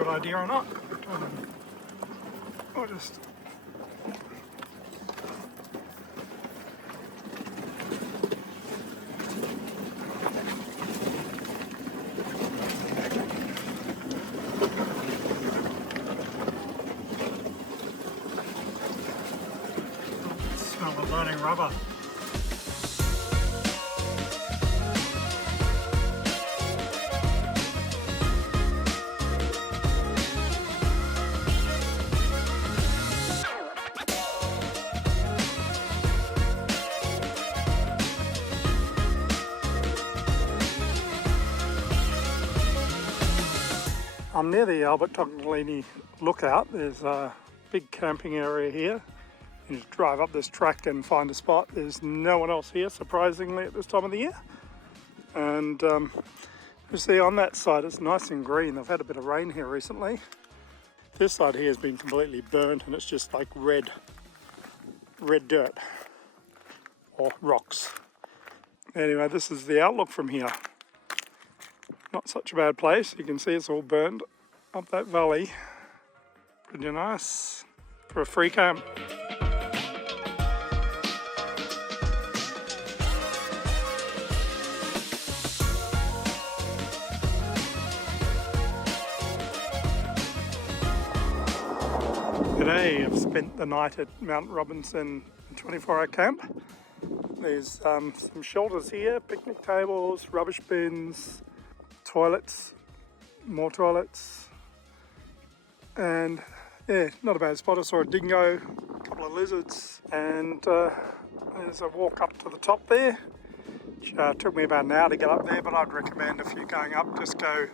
good idea or not. I'll just... Smell the burning rubber. I'm near the Tognoleni lookout. There's a big camping area here. You just drive up this track and find a spot. There's no one else here, surprisingly, at this time of the year. And you see on that side it's nice and green. They've had a bit of rain here recently. This side here has been completely burnt and it's just like red dirt or rocks. Anyway, this is the outlook from here. Not such a bad place. You can see it's all burned up that valley. Pretty nice for a free camp. Today I've spent the night at Mount Robinson 24-hour camp. There's some shelters here, picnic tables, rubbish bins, toilets, more toilets, and yeah, not a bad spot. I saw a dingo, a couple of lizards, and there's a walk up to the top there, which took me about an hour to get up there, but I'd recommend if you're going up, just go,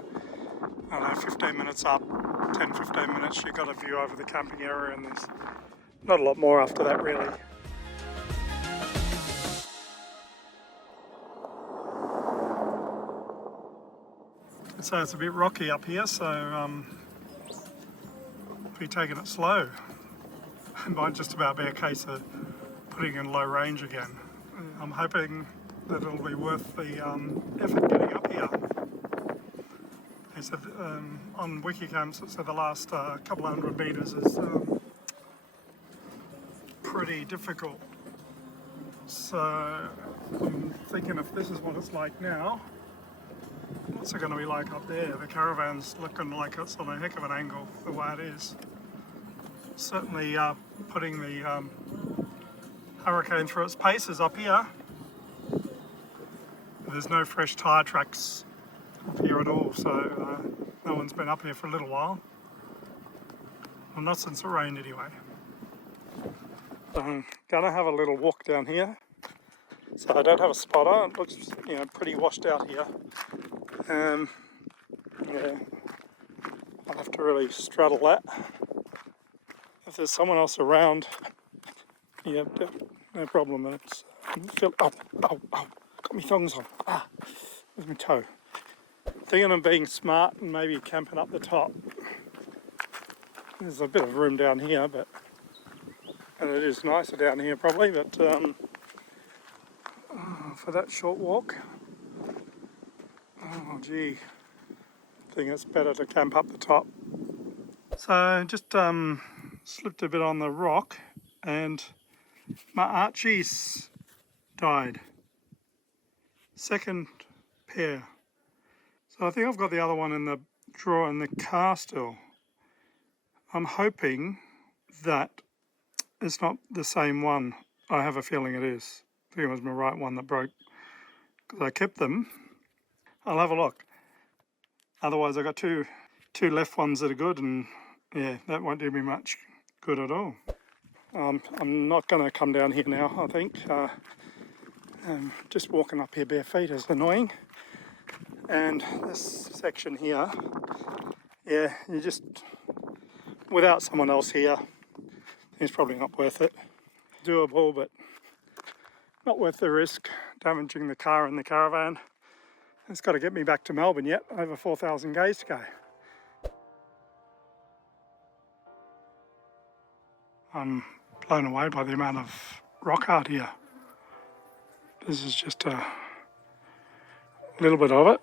I don't know, 15 minutes up, 10-15 minutes, you've got a view over the camping area, and there's not a lot more after that really. So it's a bit rocky up here, so be taking it slow. It might just about be a case of putting in low range again. I'm hoping that it'll be worth the effort getting up here. They said on Wikicamps it said the last couple hundred metres is pretty difficult. So I'm thinking if this is what it's like now, what's it going to be like up there? The caravan's looking like it's on a heck of an angle the way it is. Certainly putting the hurricane through its paces up here. There's no fresh tyre tracks up here at all, so no one's been up here for a little while. Well, not since it rained anyway. So I'm going to have a little walk down here. So I don't have a spotter. It looks, pretty washed out here. Yeah, I'll have to really straddle that. If there's someone else around, yeah, no problem. It's got my thongs on. There's my toe. Thinking of being smart and maybe camping up the top. There's a bit of room down here, and it is nicer down here probably, but for that short walk, oh gee, I think it's better to camp up the top. So just slipped a bit on the rock and my Archies died. Second pair. So I think I've got the other one in the drawer in the car still. I'm hoping that it's not the same one. I have a feeling it is. I think it was my right one that broke because I kept them. I'll have a look. Otherwise I got two left ones that are good, and yeah, that won't do me much good at all. I'm not going to come down here now, I think. Just walking up here bare feet is annoying. And this section here, yeah, you just, without someone else here, it's probably not worth it. Doable, but not worth the risk, damaging the car and the caravan. It's got to get me back to Melbourne yet, over 4,000 k's to go. I'm blown away by the amount of rock art here. This is just a little bit of it.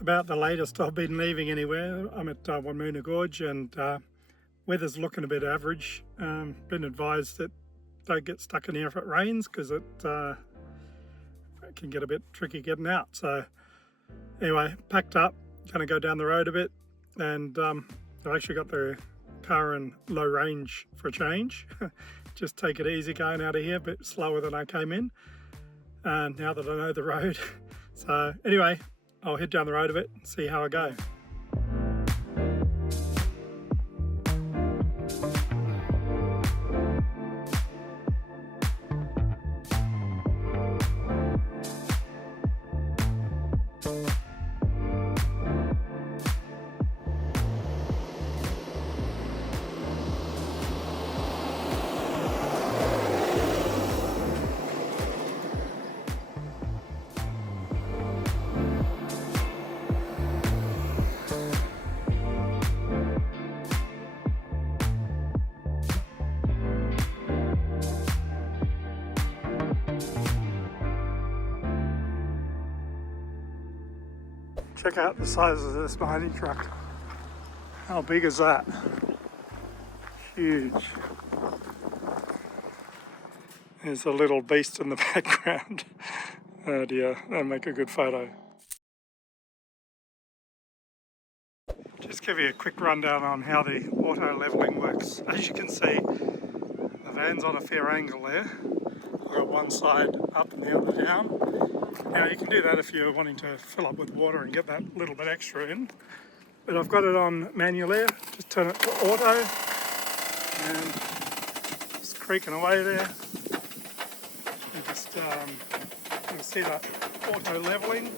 It's about the latest I've been leaving anywhere. I'm at Wonmnna Gorge, and weather's looking a bit average. Been advised that don't get stuck in here if it rains, because it can get a bit tricky getting out. So anyway, packed up, gonna go down the road a bit, and I've actually got the car in low range for a change. Just take it easy going out of here, a bit slower than I came in, now that I know the road. So anyway, I'll head down the road a bit and see how I go. Check out the size of this mining truck. How big is that? Huge. There's a little beast in the background. Oh dear, that'll make a good photo. Just give you a quick rundown on how the auto levelling works. As you can see, the van's on a fair angle there. I've got one side up and the other down. Now you can do that if you're wanting to fill up with water and get that little bit extra in. But I've got it on manual air, just turn it to auto, and it's creaking away there. You just you'll see that auto levelling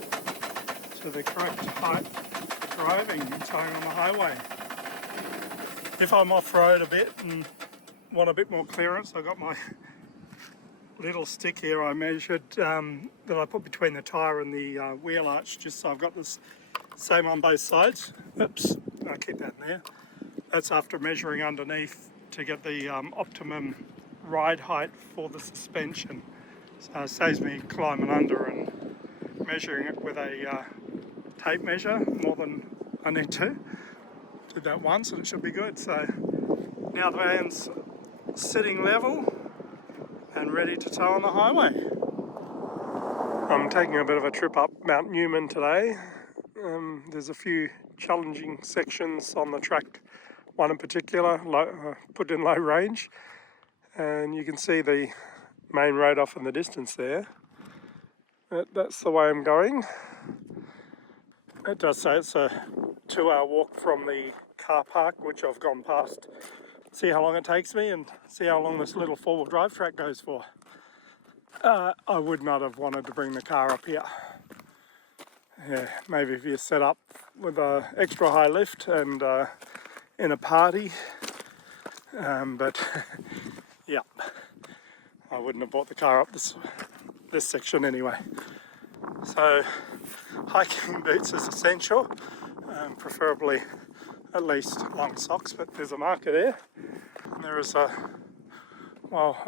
to the correct height for driving and towing on the highway. If I'm off-road a bit and want a bit more clearance, I've got my little stick here I measured that I put between the tyre and the wheel arch, just so I've got this same on both sides. Oops, I'll keep that in there. That's after measuring underneath to get the optimum ride height for the suspension. So it saves me climbing under and measuring it with a tape measure more than I need to. Did that once and it should be good. So now the van's sitting level and ready to tow on the highway. I'm taking a bit of a trip up Mount Newman today. There's a few challenging sections on the track, one in particular put in low range, and you can see the main road off in the distance there. That's the way I'm going. It does say it's a 2-hour walk from the car park, which I've gone past. See how long it takes me and see how long this little 4-wheel drive track goes for. I would not have wanted to bring the car up here. Yeah, maybe if you set up with an extra high lift and in a party, but yeah, I wouldn't have brought the car up this section anyway. So hiking boots is essential, preferably at least long socks, but there's a marker there. And there is a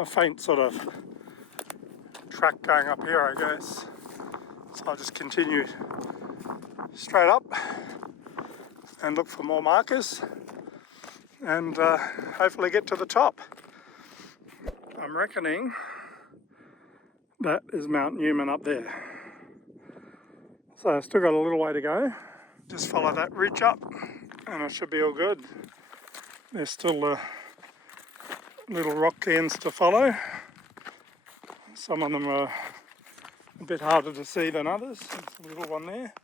faint sort of track going up here, I guess. So I'll just continue straight up and look for more markers and hopefully get to the top. I'm reckoning that is Mount Newman up there. So I've still got a little way to go. Just follow that ridge up and I should be all good. There's still little rock ends to follow. Some of them are a bit harder to see than others. There's a little one there.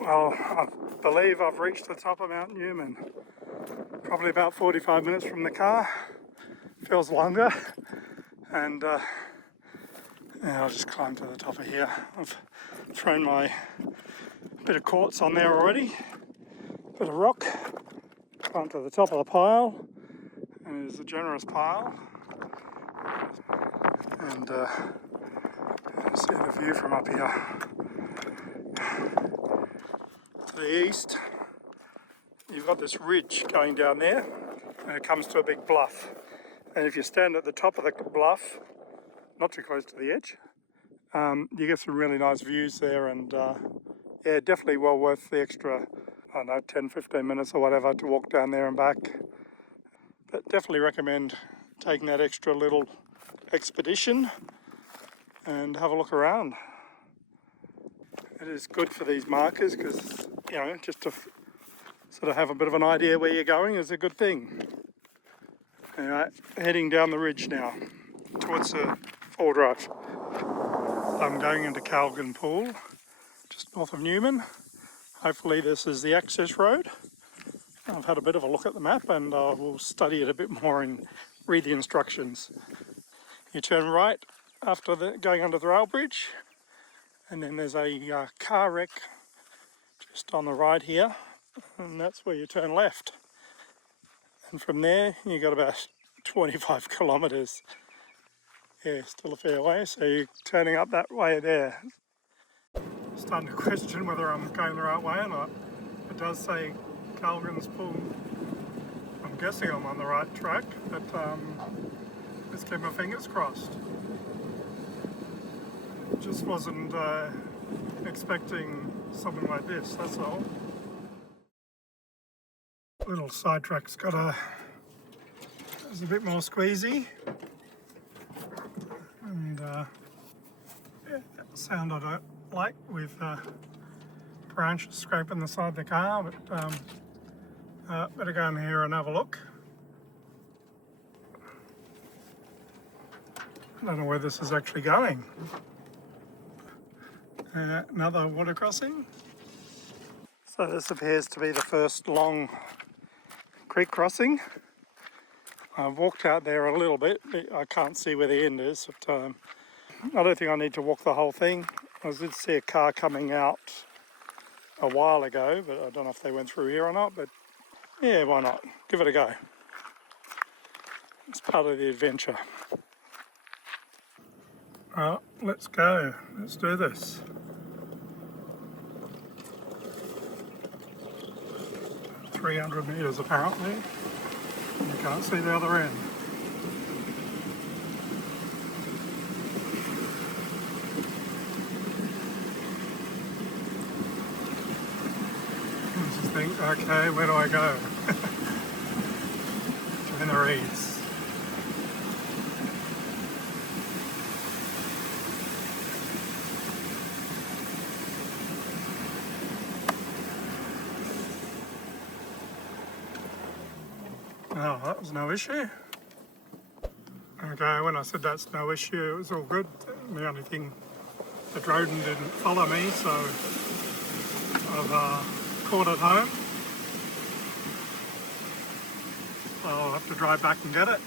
Well, I believe I've reached the top of Mount Newman. Probably about 45 minutes from the car. Feels longer. And yeah, I'll just climb to the top of here. I've thrown my bit of quartz on there already. Bit of rock. Climb to the top of the pile. And it is a generous pile. And see the view from up here. To the east, you've got this ridge going down there, and it comes to a big bluff. And if you stand at the top of the bluff, not too close to the edge, you get some really nice views there, and yeah, definitely well worth the extra, I don't know, 10-15 minutes or whatever to walk down there and back. But definitely recommend taking that extra little expedition and have a look around. It is good for these markers because, you know, just to sort of have a bit of an idea where you're going is a good thing. Anyway, heading down the ridge now towards the four drive. I'm going into Kalgan Pool, just north of Newman. Hopefully this is the access road. I've had a bit of a look at the map and we'll study it a bit more and read the instructions. You turn right after going under the rail bridge, and then there's a car wreck just on the right here, and that's where you turn left. And from there you got about 25 kilometres. Yeah, still a fair way, so you're turning up that way there. Starting to question whether I'm going the right way or not. It does say Kalgan's Pool. I'm guessing I'm on the right track, but let's keep my fingers crossed. Just wasn't expecting something like this, that's all. Little sidetrack's it's a bit more squeezy, and yeah, that sound I don't like with branches scraping the side of the car, but better go in here and have a look. I don't know where this is actually going. Another water crossing. So this appears to be the first long creek crossing. I've walked out there a little bit. I can't see where the end is, but I don't think I need to walk the whole thing. I did see a car coming out a while ago, but I don't know if they went through here or not, but yeah, why not? Give it a go. It's part of the adventure. Well, let's go. Let's do this. 300 metres apparently. And you can't see the other end. I just think, okay, where do I go? Join the reeds. Oh, that was no issue. Okay, when I said that's no issue, it was all good. The only thing, the rodent didn't follow me, so I've caught it home. So I'll have to drive back and get it.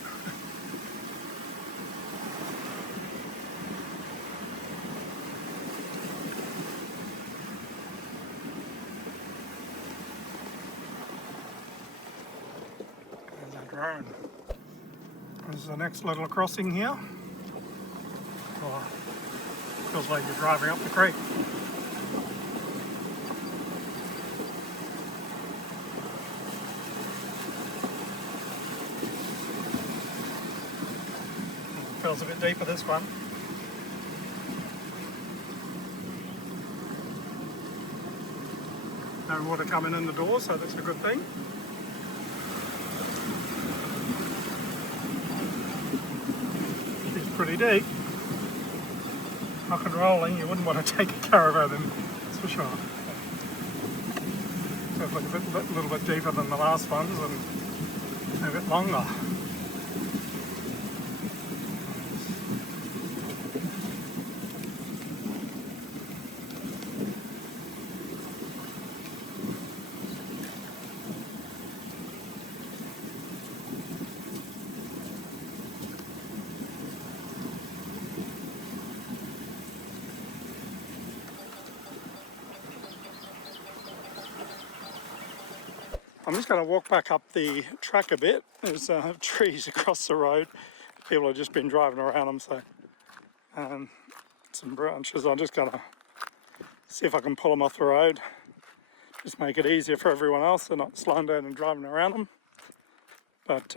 There's our drone. This is the next little crossing here. Oh, feels like you're driving up the creek. Feels a bit deeper, this one. No water coming in the door, so that's a good thing. It's pretty deep. Rock and rolling, you wouldn't want to take a caravan in, that's for sure. Definitely a little bit deeper than the last ones and a bit longer. I'm just going to walk back up the track a bit. There's trees across the road. People have just been driving around them, so some branches. I'm just going to see if I can pull them off the road. Just make it easier for everyone else. They're not slowing down and driving around them. But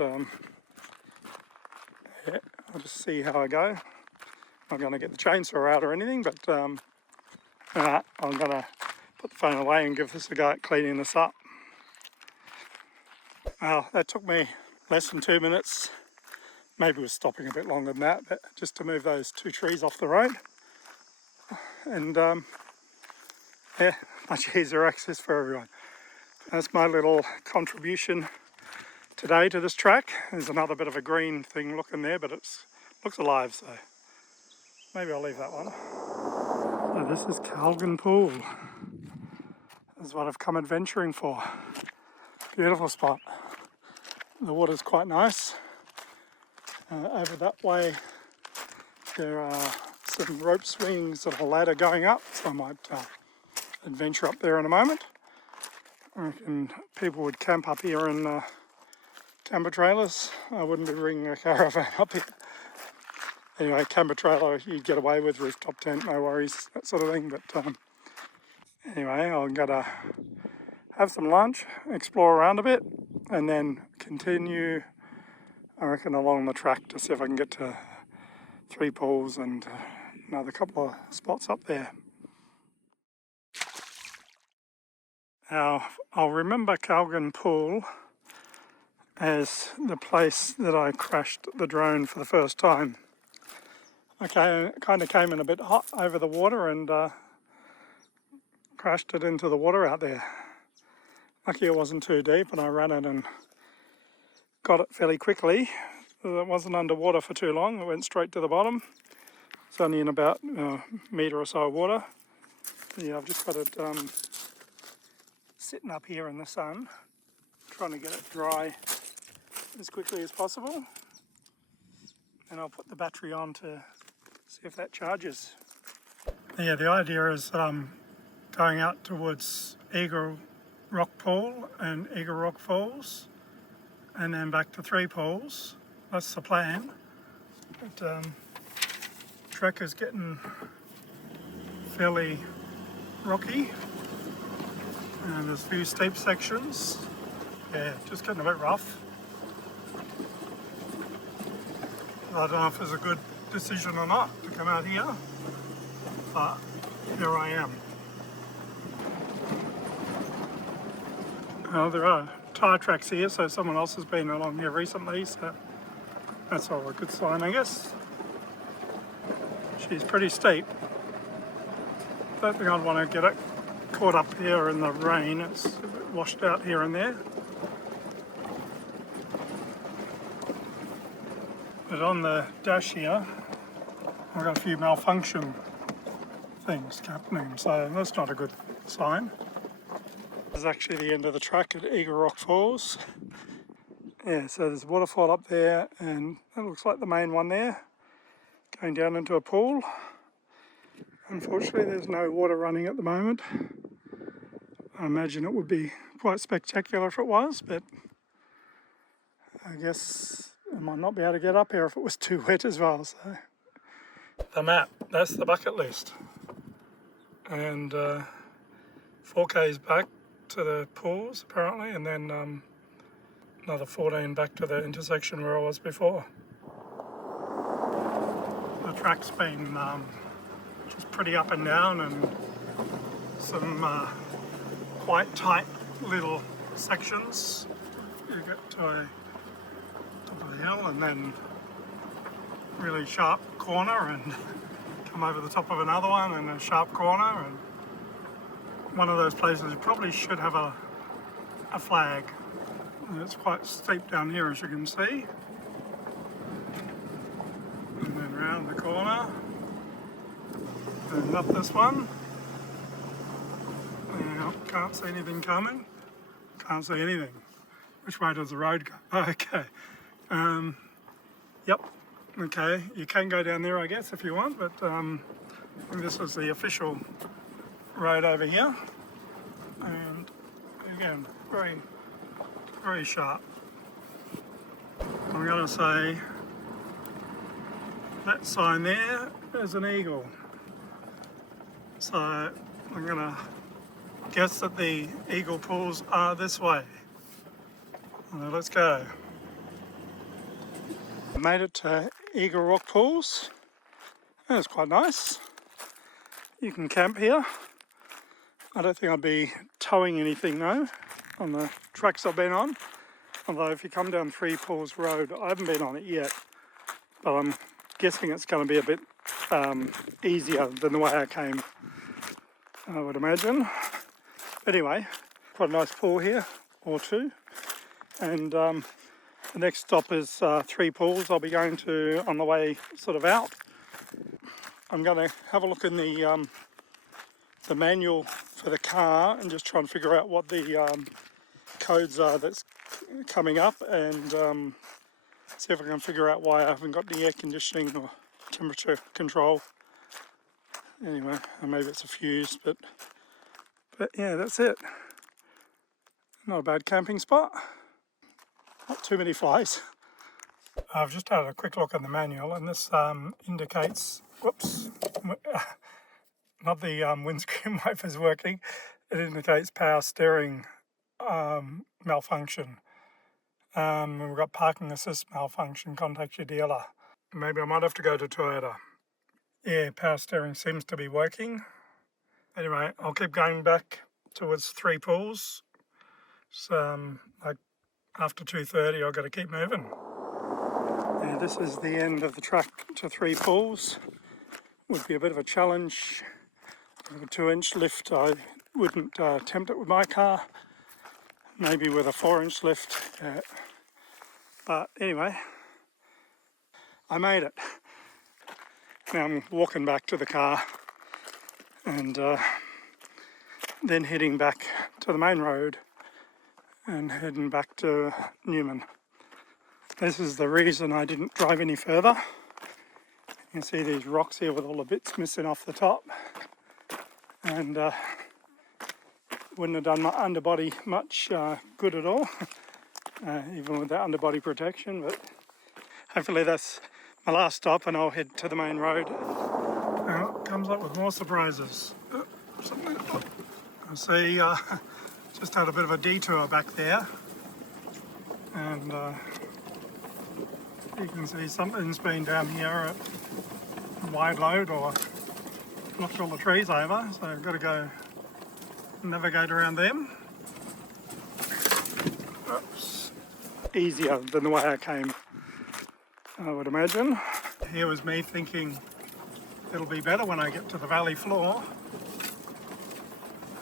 yeah, I'll just see how I go. I'm not going to get the chainsaw out or anything, but I'm going to put the phone away and give this a go at cleaning this up. Well, that took me less than 2 minutes. Maybe we're stopping a bit longer than that, but just to move those 2 trees off the road. And yeah, much easier access for everyone. That's my little contribution today to this track. There's another bit of a green thing looking there, but it looks alive, so maybe I'll leave that one. So this is Kalgan Pool. This is what I've come adventuring for. Beautiful spot. The water's quite nice. Over that way there are some rope swings of a ladder going up, so I might adventure up there in a moment. I reckon people would camp up here in camper trailers. I wouldn't be bringing a caravan up here. Anyway, camper trailer you'd get away with, rooftop tent, no worries, that sort of thing. But anyway, I'm gonna have some lunch, explore around a bit, and then continue, I reckon, along the track to see if I can get to 3 pools and another couple of spots up there. Now, I'll remember Kalgan Pool as the place that I crashed the drone for the first time. I kind of came in a bit hot over the water and crashed it into the water out there. Lucky it wasn't too deep and I ran it and got it fairly quickly. It wasn't underwater for too long, it went straight to the bottom. It's only in about a metre or so of water. Yeah, I've just got it sitting up here in the sun, trying to get it dry as quickly as possible. And I'll put the battery on to see if that charges. Yeah, the idea is going out towards Eagle Rock Pool and Eagle Rock Falls and then back to 3 pools. That's the plan. But track is getting fairly rocky and there's a few steep sections. Yeah, just getting a bit rough. I don't know if it's a good decision or not to come out here, but here I am. Well, there are tyre tracks here, so someone else has been along here recently, so that's all a good sign, I guess. She's pretty steep. Don't think I'd want to get it caught up here in the rain. It's a bit washed out here and there. But on the dash here, I've got a few malfunction things happening, so that's not a good sign. This is actually the end of the track at Eagle Rock Falls. Yeah, so there's a waterfall up there, and it looks like the main one there, going down into a pool. Unfortunately, there's no water running at the moment. I imagine it would be quite spectacular if it was, but I guess I might not be able to get up here if it was too wet as well. So the map, that's the bucket list. And 4K's back to the pools apparently, and then another 14 back to the intersection where I was before. The track's been just pretty up and down, and some quite tight little sections. You get to a top of the hill and then really sharp corner and come over the top of another one and a sharp corner, and one of those places you probably should have a flag. And it's quite steep down here, as you can see. And then round the corner and up this one. Now, can't see anything coming. Can't see anything. Which way does the road go? Okay. Yep. Okay. You can go down there, I guess, if you want, but I think this is the official road over here. And again, very, very sharp. I'm going to say that sign there is an eagle. So I'm going to guess that the eagle pools are this way. Well, let's go. I made it to Eagle Rock Pools. That's quite nice. You can camp here. I don't think I'll be towing anything though on the tracks I've been on. Although if you come down Three Pools Road, I haven't been on it yet, but I'm guessing it's going to be a bit easier than the way I came, I would imagine. Anyway, quite a nice pool here, or two. And the next stop is Three Pools. I'll be going to on the way sort of out. I'm going to have a look in the manual for the car and just try and figure out what the codes are that's coming up, and see if I can figure out why I haven't got the air conditioning or temperature control. Anyway, maybe it's a fuse, but yeah, that's it. Not a bad camping spot. Not too many flies. I've just had a quick look at the manual, and this indicates, whoops, not the windscreen wipers working. It indicates power steering malfunction. We've got parking assist malfunction, contact your dealer. Maybe I might have to go to Toyota. Yeah, power steering seems to be working. Anyway, I'll keep going back towards Three Pools. So, like after 2:30, I've got to keep moving. Yeah, this is the end of the track to Three Pools. Would be a bit of a challenge. With a 2-inch lift, I wouldn't attempt it with my car. Maybe with a 4-inch lift. But anyway, I made it. Now I'm walking back to the car and then heading back to the main road and heading back to Newman. This is the reason I didn't drive any further. You can see these rocks here with all the bits missing off the top, and wouldn't have done my underbody much good at all, even with that underbody protection. But hopefully that's my last stop and I'll head to the main road. Now it comes up with more surprises. I see just had a bit of a detour back there, and you can see something's been down here at wide load or knocked all the trees over, so I've got to go navigate around them. Oops. Easier than the way I came, I would imagine. Here was me thinking it'll be better when I get to the valley floor.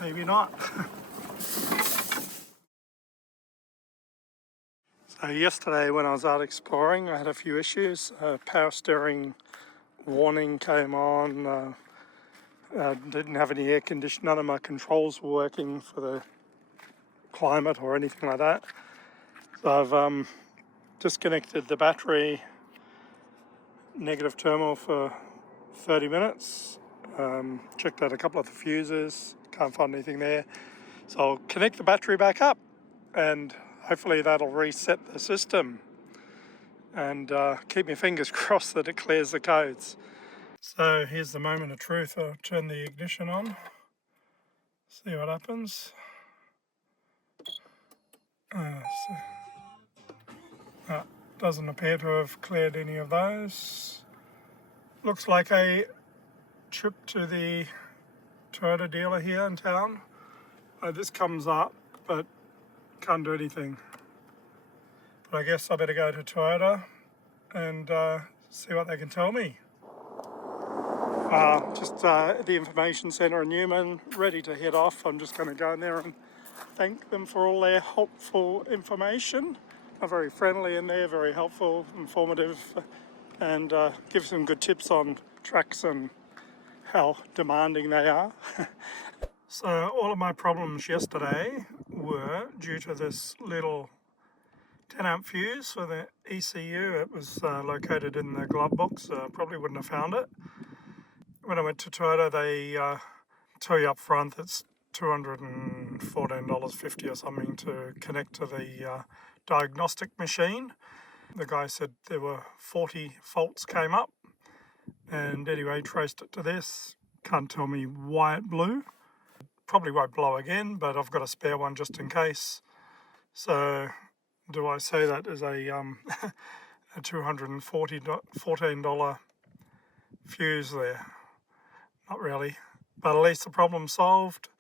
Maybe not. So yesterday when I was out exploring, I had a few issues. Power steering warning came on. Didn't have any air conditioning. None of my controls were working for the climate or anything like that. So I've disconnected the battery negative terminal for 30 minutes. Checked out a couple of the fuses. Can't find anything there. So I'll connect the battery back up and hopefully that'll reset the system, and keep my fingers crossed that it clears the codes. So here's the moment of truth. I'll turn the ignition on, see what happens. Doesn't appear to have cleared any of those. Looks like a trip to the Toyota dealer here in town. This comes up, but can't do anything. But I guess I better go to Toyota and see what they can tell me. Just at the information centre in Newman, ready to head off. I'm just going to go in there and thank them for all their helpful information. They're very friendly in there, very helpful, informative, and give some good tips on tracks and how demanding they are. So all of my problems yesterday were due to this little 10 amp fuse for the ECU. It was located in the glove box, probably wouldn't have found it. When I went to Toyota, they tell you up front it's $214.50 or something to connect to the diagnostic machine. The guy said there were 40 faults came up, and anyway traced it to this. Can't tell me why it blew. Probably won't blow again, but I've got a spare one just in case. So do I say that as a $214 fuse there? Not really, but at least the problem's solved.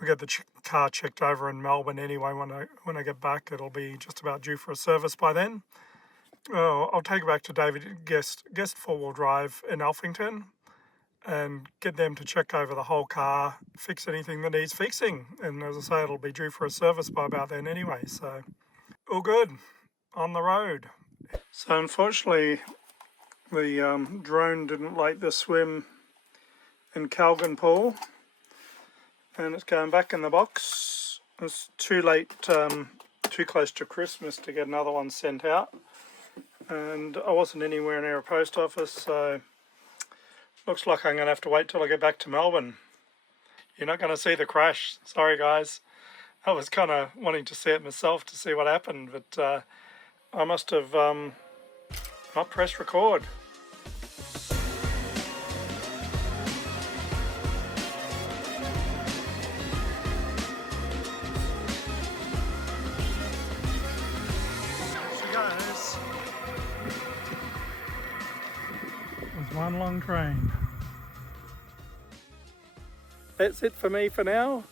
We get the car checked over in Melbourne anyway. When I get back, it'll be just about due for a service by then. Oh, I'll take it back to David Guest 4-wheel drive in Alphington and get them to check over the whole car, fix anything that needs fixing. And as I say, it'll be due for a service by about then anyway. So all good on the road. So unfortunately, the drone didn't like the swim in Kalgan pool, and it's going back in the box. It's too late, too close to Christmas to get another one sent out, and I wasn't anywhere near a post office, so looks like I'm going to have to wait till I get back to Melbourne. You're not going to see the crash, sorry guys. I was kind of wanting to see it myself to see what happened, but I must have not pressed record. One long train. That's it for me for now.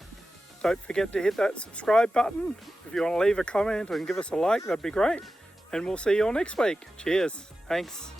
Don't forget to hit that subscribe button. If you want to leave a comment and give us a like, that'd be great. And we'll see you all next week. Cheers. Thanks.